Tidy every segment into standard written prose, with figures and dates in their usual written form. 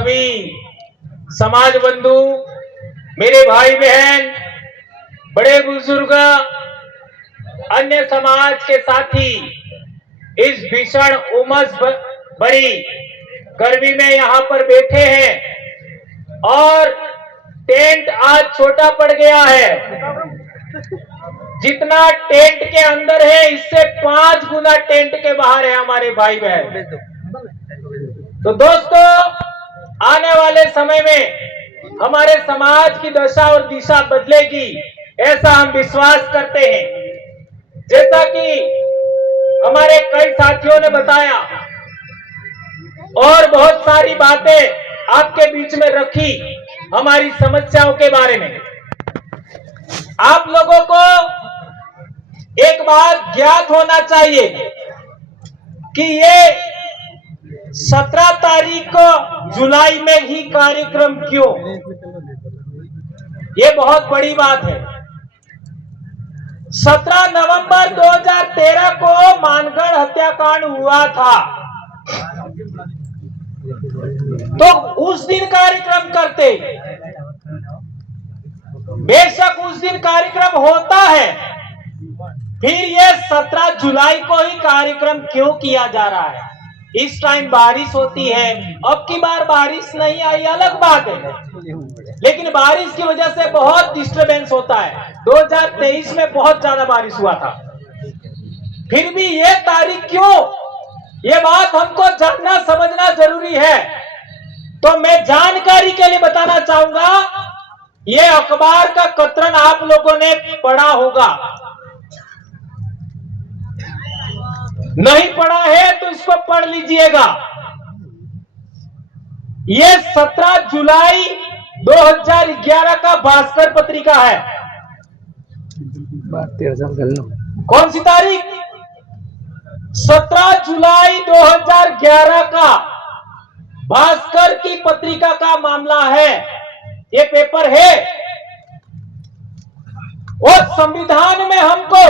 सभी समाज बंधु, मेरे भाई बहन, बड़े बुजुर्ग, अन्य समाज के साथी, इस भीषण उमस भरी गर्मी में यहाँ पर बैठे हैं और टेंट आज छोटा पड़ गया है। जितना टेंट के अंदर है इससे 5 गुना टेंट के बाहर है हमारे भाई बहन। तो दोस्तों, आने वाले समय में हमारे समाज की दशा और दिशा बदलेगी, ऐसा हम विश्वास करते हैं। जैसा कि हमारे कई साथियों ने बताया और बहुत सारी बातें आपके बीच में रखी हमारी समस्याओं के बारे में। आप लोगों को एक बात ज्ञात होना चाहिए कि ये 17 तारीख को जुलाई में ही कार्यक्रम क्यों, ये बहुत बड़ी बात है। 17 नवंबर 2013 को मानगढ़ हत्याकांड हुआ था, तो उस दिन कार्यक्रम करते। बेशक उस दिन कार्यक्रम होता है, फिर ये 17 जुलाई को ही कार्यक्रम क्यों किया जा रहा है? इस टाइम बारिश होती है, अब की बार बारिश नहीं आई अलग बात है, लेकिन बारिश की वजह से बहुत डिस्टरबेंस होता है। 2023 में बहुत ज्यादा बारिश हुआ था, फिर भी ये तारीख क्यों, ये बात हमको जानना समझना जरूरी है। तो मैं जानकारी के लिए बताना चाहूंगा, ये अखबार का कतरन आप लोगों ने पढ़ा होगा, नहीं पढ़ा है तो इसको पढ़ लीजिएगा। ये 17 जुलाई 2011 का भास्कर पत्रिका है। कौन सी तारीख? 17 जुलाई 2011 का भास्कर की पत्रिका का मामला है, ये पेपर है। और संविधान में हमको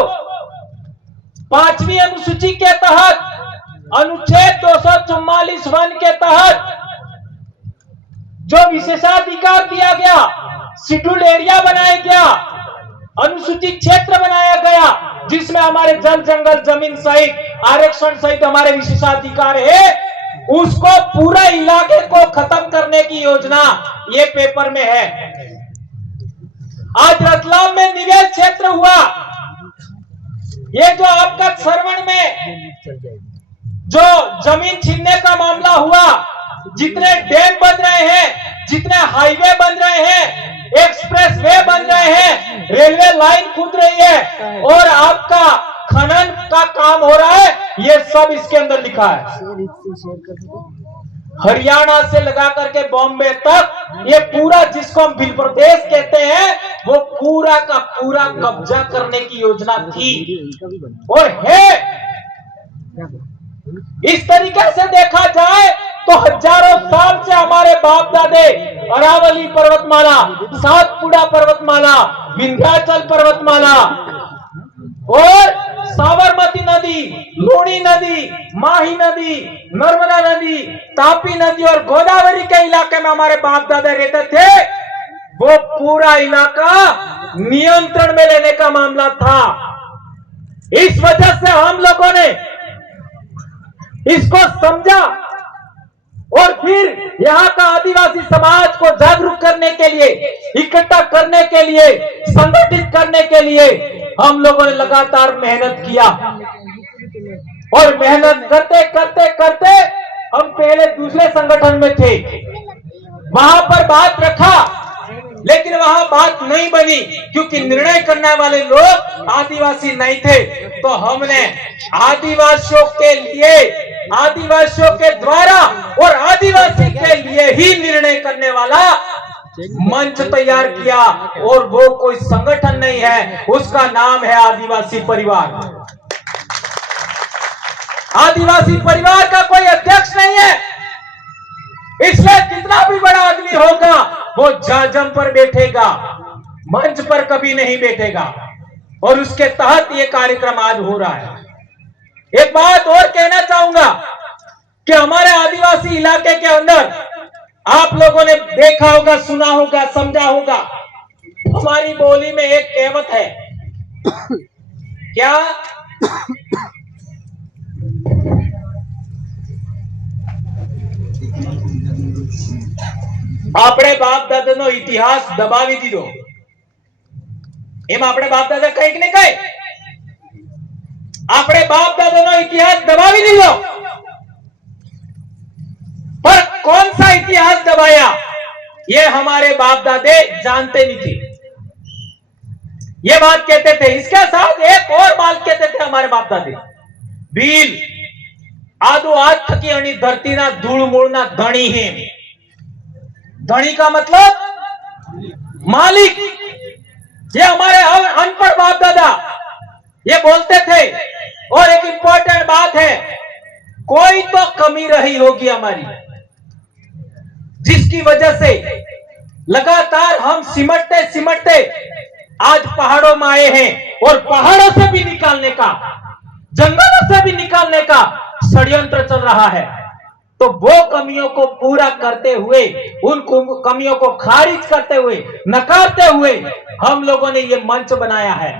5वीं अनुसूची के तहत, अनुच्छेद 244(1) के तहत जो विशेषाधिकार दिया गया, शेड्यूल्ड एरिया बनाया गया, अनुसूचित क्षेत्र बनाया गया, जिसमें हमारे जल जंगल जमीन सहित आरक्षण सहित हमारे विशेषाधिकार है, उसको पूरा इलाके को खत्म करने की योजना ये पेपर में है। आज रतलाम में निवेश क्षेत्र हुआ, ये जो आपका सरवण में जो जमीन छीनने का मामला हुआ, जितने डैम बन रहे हैं, जितने हाईवे बन रहे हैं, एक्सप्रेस वे बन रहे हैं, रेलवे लाइन खुद रही है और आपका खनन का काम हो रहा है, ये सब इसके अंदर लिखा है। हरियाणा से लगा करके बॉम्बे तक ये पूरा, जिसको हम भिल प्रदेश कहते हैं, वो पूरा का पूरा कब्जा करने की योजना थी और है। इस तरीके से देखा जाए तो हजारों साल से हमारे बाप दादे अरावली पर्वतमाला, सातपुड़ा पर्वतमाला, विंध्याचल पर्वतमाला और साबरमती नदी, लूणी नदी, माही नदी, नर्मदा नदी, तापी नदी और गोदावरी के इलाके में हमारे बाप दादा रहते थे, वो पूरा इलाका नियंत्रण में लेने का मामला था। इस वजह से हम लोगों ने इसको समझा और फिर यहाँ का आदिवासी समाज को जागरूक करने के लिए, इकट्ठा करने के लिए, संगठित करने के लिए हम लोगों ने लगातार मेहनत किया और मेहनत करते करते करते हम पहले दूसरे संगठन में थे, वहां पर बात रखा, लेकिन वहां बात नहीं बनी क्योंकि निर्णय करने वाले लोग आदिवासी नहीं थे। तो हमने आदिवासियों के लिए, आदिवासियों के द्वारा और आदिवासी के लिए ही निर्णय करने वाला मंच तैयार किया और वो कोई संगठन नहीं है, उसका नाम है आदिवासी परिवार। आदिवासी परिवार का कोई अध्यक्ष नहीं है, इसलिए कितना भी बड़ा आदमी होगा वो जाजम पर बैठेगा, मंच पर कभी नहीं बैठेगा और उसके तहत ये कार्यक्रम आज हो रहा है। एक बात और कहना चाहूंगा कि हमारे आदिवासी इलाके के अंदर आप लोगों ने देखा होगा, सुना होगा, समझा होगा। हमारी बोली में एक कहावत है, क्या? આપણે બાપ દાદાનો ઇતિહાસ દબાવી દીધો. એમ આપણે બાપ દાદા કઈક ને કઈ આપણે બાપ દાદાનો ઇતિહાસ દબાવી દીધો. पर कौन सा इतिहास दबाया ये हमारे बाप दादे जानते नहीं थे. ये बात कहते थे. इसके साथ एक और बात कहते थे हमारे बाप दादे, भील आदो आज थकी अणी धरती ना धूल मूल ना धनी है. धनी का मतलब मालिक. ये हमारे अनपढ़ बाप दादा ये बोलते थे. और एक इंपॉर्टेंट बात है, कोई तो कमी रही होगी हमारी, जिसकी वजह से लगातार हम सिमटते सिमटते आज पहाड़ों में आए हैं. और पहाड़ों से भी निकालने का, जंगलों से भी निकालने का षड्यंत्र चल रहा है. तो वो कमियों को पूरा करते हुए, उन कमियों को खारिज करते हुए, नकारते हुए हम लोगों ने ये मंच बनाया है.